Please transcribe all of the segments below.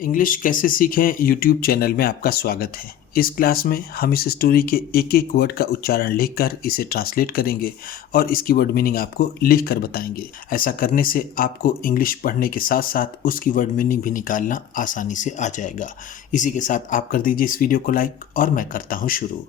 English कैसे सीखें YouTube channel में आपका स्वागत है। इस क्लास में हम इस स्टोरी के एक एक वर्ड का उच्चारण लिखकर इसे ट्रांसलेट करेंगे और इसकी वर्ड मीनिंग आपको लिख कर बताएंगे। ऐसा करने से आपको इंग्लिश पढ़ने के साथ साथ उसकी वर्ड मीनिंग भी निकालना आसानी से आ जाएगा। इसी के साथ आप कर दीजिए इस वीडियो को लाइक और मैं करता हूँ शुरू।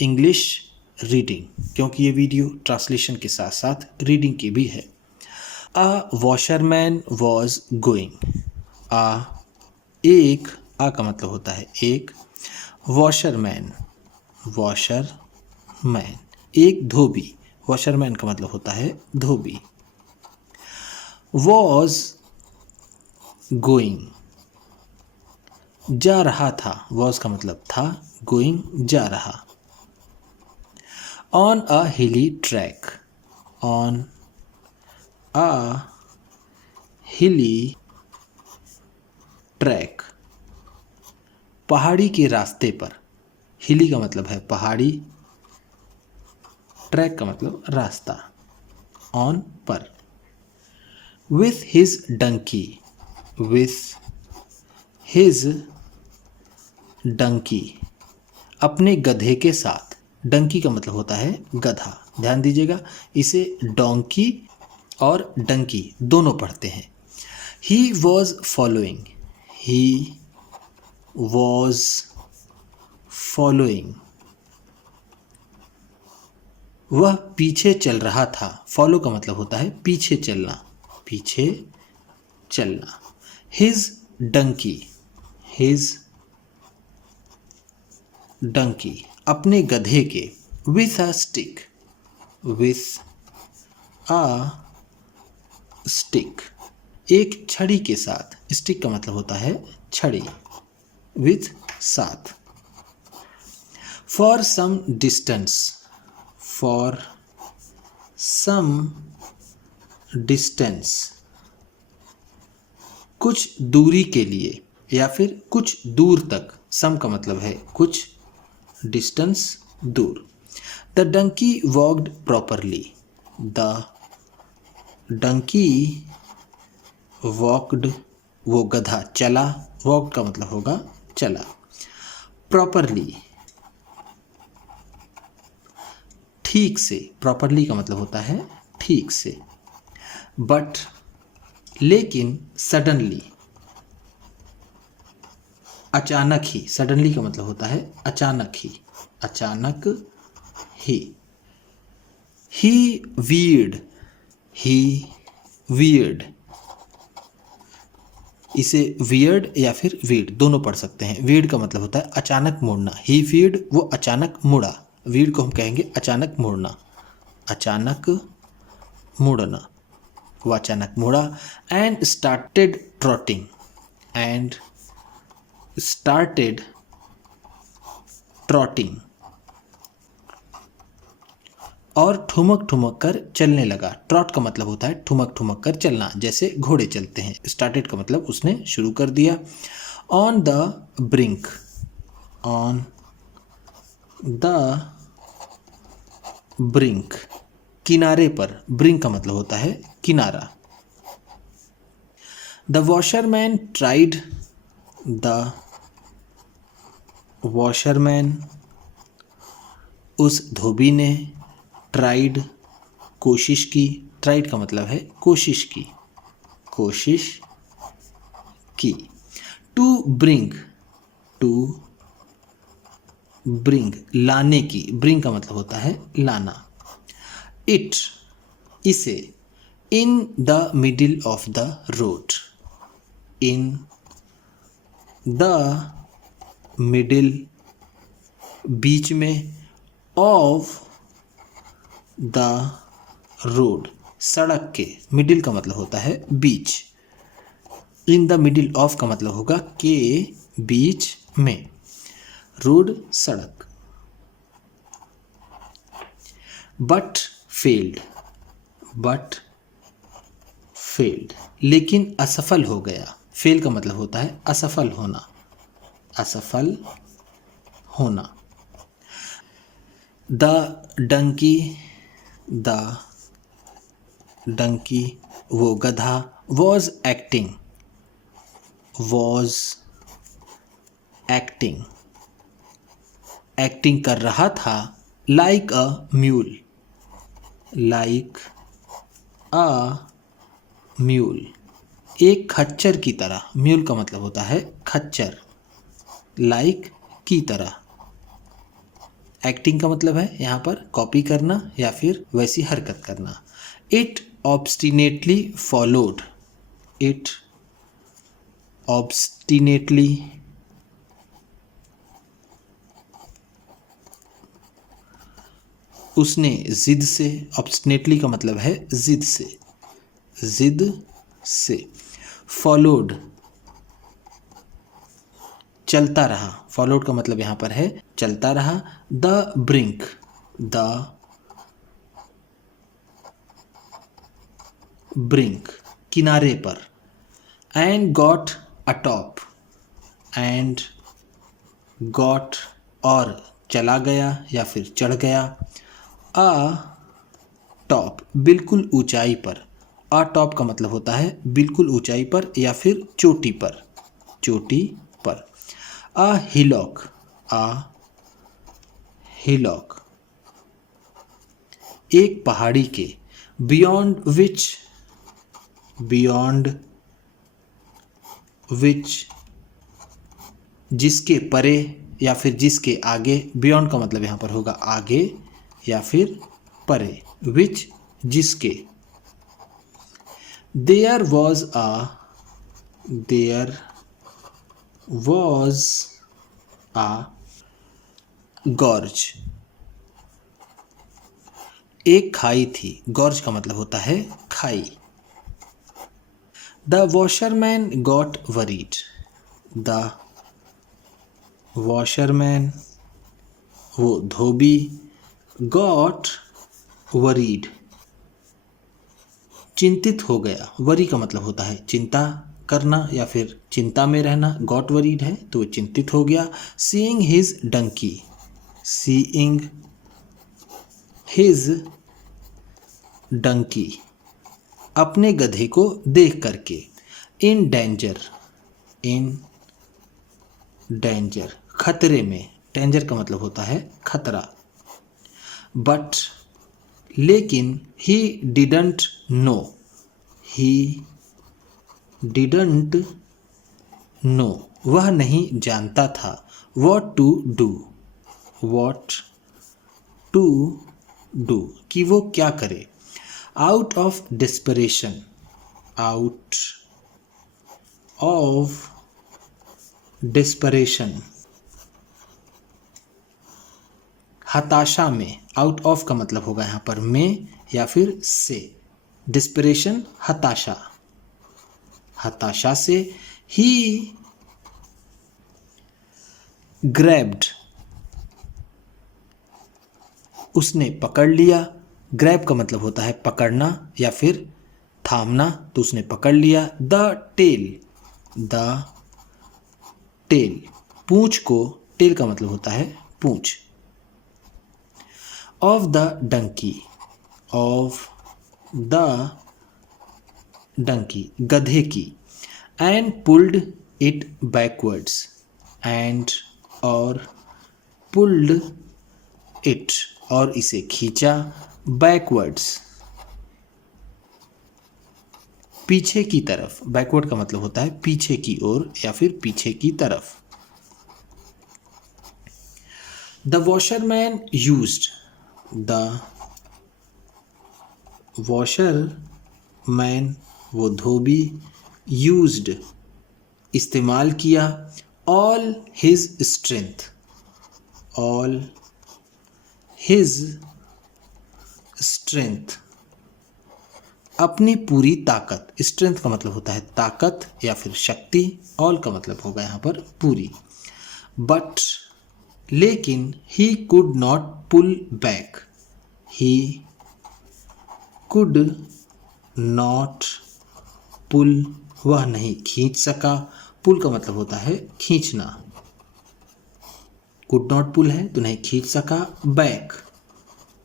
इंग्लिश रीडिंग, क्योंकि ये वीडियो ट्रांसलेशन के साथ साथ रीडिंग की भी है। अ वॉशरमैन वॉज गोइंग। एक आ का मतलब होता है एक, वॉशरमैन वॉशरमैन एक धोबी, वॉशरमैन का मतलब होता है धोबी। वॉज गोइंग जा रहा था, वॉज का मतलब था, गोइंग जा रहा। ऑन अ हिली ट्रैक, ऑन अ हिली ट्रैक पहाड़ी के रास्ते पर, हिली का मतलब है पहाड़ी, ट्रैक का मतलब रास्ता, ऑन पर। With his donkey, with his donkey अपने गधे के साथ, डंकी का मतलब होता है गधा, ध्यान दीजिएगा इसे डोंकी और डंकी दोनों पढ़ते हैं। He was following, he was following वह पीछे चल रहा था, फॉलो का मतलब होता है पीछे चलना, पीछे चलना। हिज डंकी, हिज डंकी अपने गधे के, with a stick, with a stick एक छड़ी के साथ, स्टिक का मतलब होता है छड़ी, विथ साथ। For some distance, for some distance कुछ दूरी के लिए या फिर कुछ दूर तक, सम का मतलब है कुछ, डिस्टेंस दूर। The donkey walked properly, the donkey walked वो गधा चला, वॉक्ड का मतलब होगा चला, प्रॉपरली ठीक से, प्रॉपरली का मतलब होता है ठीक से। बट लेकिन, सडनली अचानक ही, सडनली का मतलब होता है अचानक ही, अचानक ही। ही वीयर्ड, ही वीयर्ड इसे वियर्ड या फिर वीड दोनों पढ़ सकते हैं। वीड का मतलब होता है अचानक मुड़ना, ही वीड वो अचानक मुड़ा, वीड को हम कहेंगे अचानक मुड़ना, अचानक मुड़ना, वो अचानक मुड़ा। And started trotting, and started trotting और ठुमक ठुमक कर चलने लगा। ट्रॉट का मतलब होता है ठुमक ठुमक कर चलना, जैसे घोड़े चलते हैं। स्टार्टेड का मतलब उसने शुरू कर दिया। On the brink, on the brink किनारे पर, ब्रिंक का मतलब होता है किनारा। The washerman tried, the washerman उस धोबी ने, ट्राइड कोशिश की, ट्राइड का मतलब है कोशिश की, कोशिश की। टू ब्रिंग, टू ब्रिंग लाने की, ब्रिंग का मतलब होता है लाना। इट इसे, in the middle of the road, in the middle बीच में, ऑफ द रोड सड़क के, मिडिल का मतलब होता है बीच, इन द मिडिल ऑफ का मतलब होगा के बीच में, रोड सड़क। बट फेल्ड, बट फेल्ड लेकिन असफल हो गया, फेल का मतलब होता है असफल होना, असफल होना। द डंकी, द डंकी वो गधा, was acting, was acting, acting कर रहा था, लाइक अ म्यूल, लाइक अ म्यूल, एक खच्चर की तरह। म्यूल का मतलब होता है खच्चर, लाइक की तरह। एक्टिंग का मतलब है यहाँ पर कॉपी करना या फिर वैसी हरकत करना। इट ऑब्स्टिनेटली फॉलोड, इट ऑब्स्टिनेटली उसने जिद से, ऑब्स्टिनेटली का मतलब है जिद से, जिद से। फॉलोड चलता रहा, फॉलोड का मतलब यहाँ पर है चलता रहा। द ब्रिंक, द ब्रिंक किनारे पर। And got atop, and got और चला गया या फिर चढ़ गया। अ टॉप बिल्कुल ऊंचाई पर, अ टॉप का मतलब होता है बिल्कुल ऊंचाई पर या फिर चोटी पर, चोटी पर। अ हिलॉक, अ हिलॉक एक पहाड़ी के। बियॉन्ड विच, बियॉन्ड विच जिसके परे या फिर जिसके आगे। बियॉन्ड का मतलब यहाँ पर होगा आगे या फिर परे, विच जिसके। There was a, there was a gorge, एक खाई थी। गॉर्ज का मतलब होता है खाई। The washerman got worried, the washerman वो धोबी, गॉट वरीड चिंतित हो गया। वरी का मतलब होता है चिंता करना या फिर चिंता में रहना। गॉट वरीड है तो वो चिंतित हो गया। Seeing his donkey, seeing his donkey अपने गधे को देख करके। इन डेंजर, इन डेंजर खतरे में। डेंजर का मतलब होता है खतरा। बट लेकिन he didn't know, he didn't know वह नहीं जानता था। What to do, what to do कि वो क्या करे। Out of desperation, out of desperation हताशा में। आउट ऑफ का मतलब होगा यहाँ पर में या फिर से। डिस्परेशन हताशा, हताशा से। ही ग्रैब्ड उसने पकड़ लिया। ग्रैब का मतलब होता है पकड़ना या फिर थामना, तो उसने पकड़ लिया। द टेल, द टेल पूंछ को, टेल का मतलब होता है पूंछ। Of the donkey, of the donkey गधे की। And pulled it backwards, and और पुल्ड इट और इसे खींचा। बैकवर्ड्स पीछे की तरफ। बैकवर्ड का मतलब होता है पीछे की ओर या फिर पीछे की तरफ। The washerman used, the washerman वो धोबी। यूज्ड इस्तेमाल किया। All his strength, all his strength अपनी पूरी ताकत। स्ट्रेंथ का मतलब होता है ताकत या फिर शक्ति। ऑल का मतलब होगा यहाँ पर पूरी। बट लेकिन he could not pull back, he could not pull वह नहीं खींच सका। पुल का मतलब होता है खींचना। कुड नॉट पुल है तो नहीं खींच सका। बैक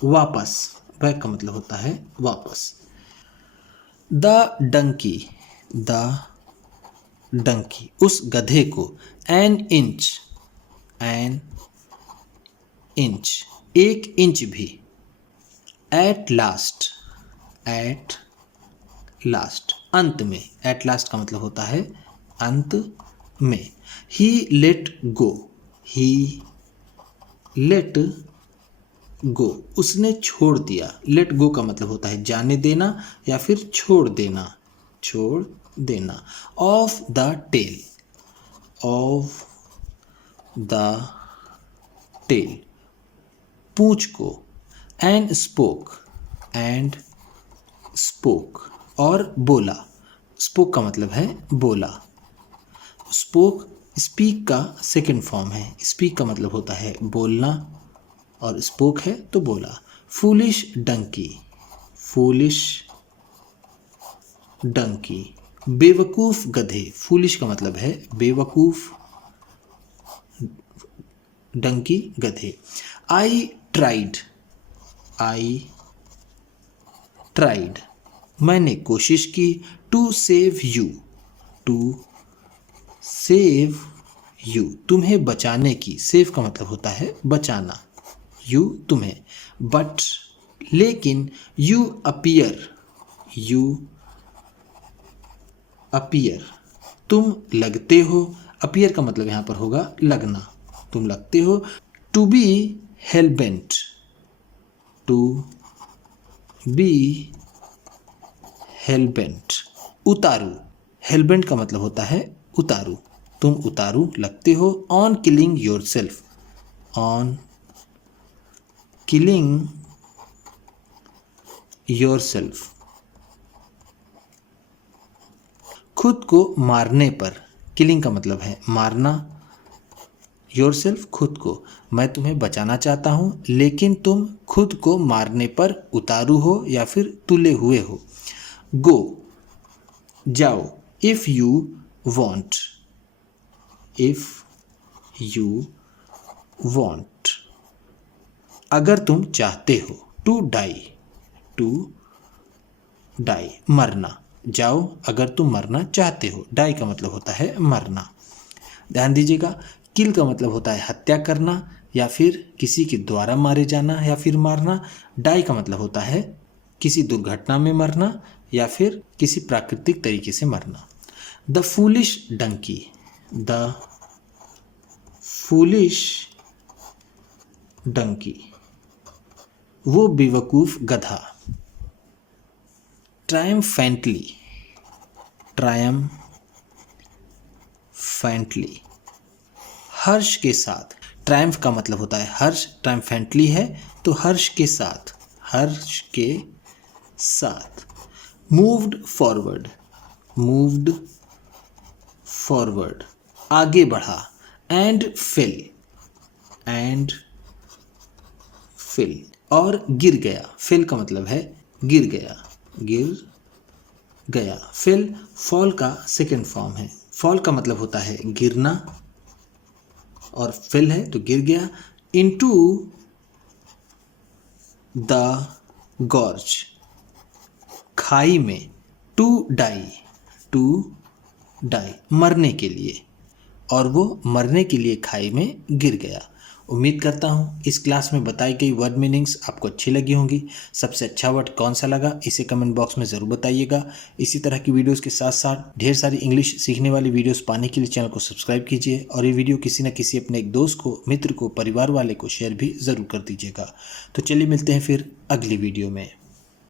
वापस, बैक का मतलब होता है वापस। द डंकी, द डंकी उस गधे को। An inch an inch, 1 inch भी। एट लास्ट, एट लास्ट, अंत में। एट लास्ट का मतलब होता है अंत में। ही लेट गो, ही लेट गो, उसने छोड़ दिया। लेट गो का मतलब होता है जाने देना या फिर छोड़ देना, छोड़ देना। Of the tail, of the tail, पूंछ को। एंड स्पोक, एंड स्पोक, और बोला। स्पोक का मतलब है बोला। स्पोक स्पीक का सेकंड फॉर्म है। स्पीक का मतलब होता है बोलना और स्पोक है तो बोला। फूलिश डंकी, फूलिश डंकी, बेवकूफ गधे। फूलिश का मतलब है बेवकूफ, डंकी गधे। आई ट्राइड, आई ट्राइड, मैंने कोशिश की। To save you, to save you, तुम्हें बचाने की। सेव का मतलब होता है बचाना, यू तुम्हें। बट लेकिन, यू अपीयर, यू अपीयर, तुम लगते हो। अपीयर का मतलब यहाँ पर होगा लगना, तुम लगते हो। टू बी हेलबेंट, टू बी हेलबेंट, उतारू। हेलबेंट का मतलब होता है उतारू, तुम उतारू लगते हो। On killing your self, on killing your self, खुद को मारने पर। किलिंग का मतलब है मारना, योर सेल्फ खुद को। मैं तुम्हें बचाना चाहता हूँ लेकिन तुम खुद को मारने पर उतारू हो या फिर तुले हुए हो। गो, जाओ। If you want, if you want, अगर तुम चाहते हो। टू डाई, टू डाई, मरना। जाओ अगर तुम मरना चाहते हो। डाई का मतलब होता है मरना। ध्यान दीजिएगा, किल का मतलब होता है हत्या करना या फिर किसी के द्वारा मारे जाना या फिर मारना। डाई का मतलब होता है किसी दुर्घटना में मरना या फिर किसी प्राकृतिक तरीके से मरना। The foolish donkey, the foolish donkey, वो बेवकूफ गधा। ट्रायम्फेंटली, ट्रायम्फेंटली, हर्ष के साथ। ट्रायम्फ का मतलब होता है हर्ष, ट्रायम्फेंटली है तो हर्ष के साथ, हर्ष के साथ। मूव्ड फॉरवर्ड, मूव्ड फॉरवर्ड, आगे बढ़ा। एंड फिल, एंड फिल, और गिर गया। फिल का मतलब है गिर गया, गिर गया। फिल फॉल का सेकंड फॉर्म है। फॉल का मतलब होता है गिरना और फिल है तो गिर गया। इनटू द गॉर्ज, खाई में। टू डाई, टू डाई, मरने के लिए, और वो मरने के लिए खाई में गिर गया। उम्मीद करता हूँ इस क्लास में बताई गई वर्ड मीनिंग्स आपको अच्छी लगी होंगी। सबसे अच्छा वर्ड कौन सा लगा इसे कमेंट बॉक्स में ज़रूर बताइएगा। इसी तरह की वीडियोस के साथ साथ ढेर सारी इंग्लिश सीखने वाली वीडियोस पाने के लिए चैनल को सब्सक्राइब कीजिए और ये वीडियो किसी न किसी अपने एक दोस्त को, मित्र को, परिवार वाले को शेयर भी ज़रूर कर दीजिएगा। तो चलिए मिलते हैं फिर अगली वीडियो में।